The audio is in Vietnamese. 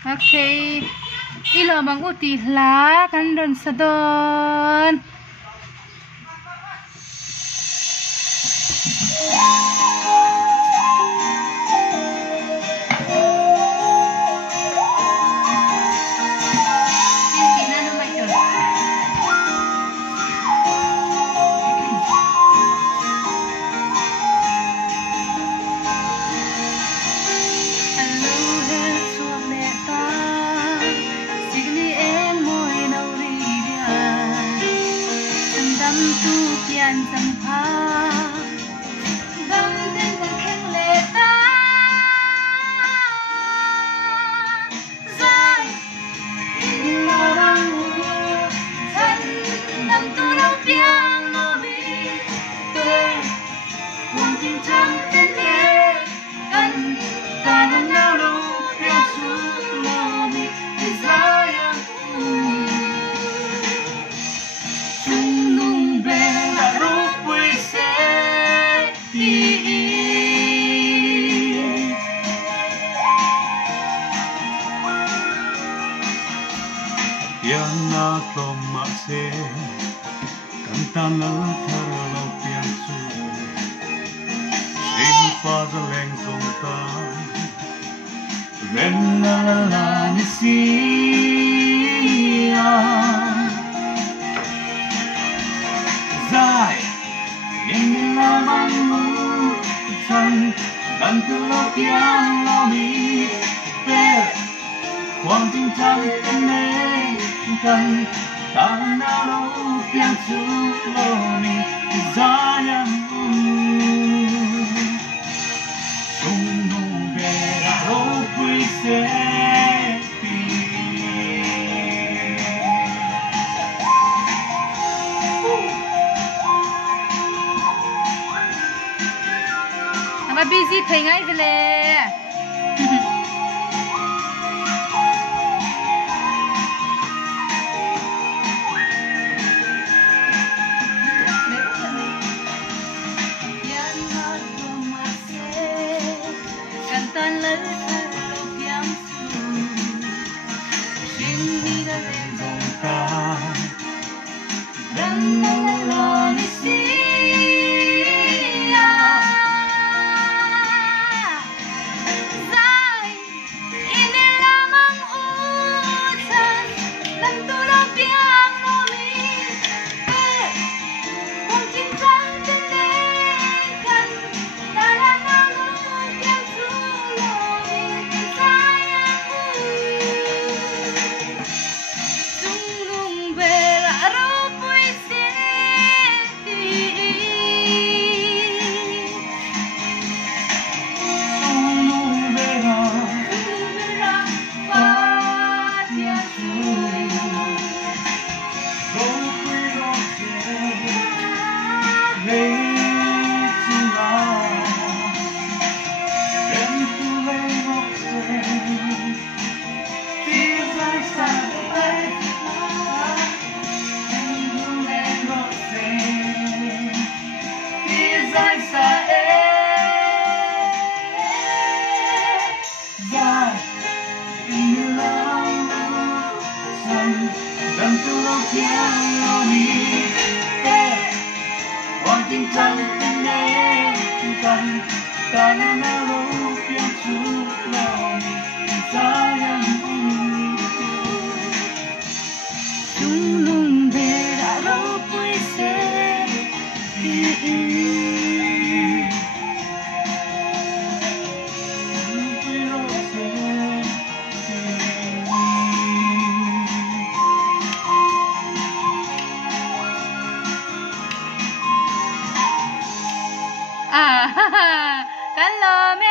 Ok, ilo mang uti la kan don sadon. Tu kian tâm pha gam tên thằng khen lệ ta dài in mơ băng thân nằm tu đâu tiếng lo mi tê buồn tình trăng tên lệ gần ta năm nào đâu tiếng su lo mi dài yang na toma se cantando tharo pian su sin pa za leng song ta ren la la la ni si zai in la man mu san dan tu lo pian lo mi pe quang ting chang ten ne kan tan na lo pian su lo ni desire sung no be la ho pui se Mà busy thấy ngay rồi lệ. Cantan lời thơ piang su Sing mi da lên dòng ta Dan la la ni si Zai ini lamang utan Dan tu lo piang lo mi Pe Kung cintang tendekan Dalam namu piang su dan tu lo pian lo mi pe quang ting chang ten ne kan ta na lo pian su lo mi sayang Dung lung về đã đâu quay xe À, kan lo me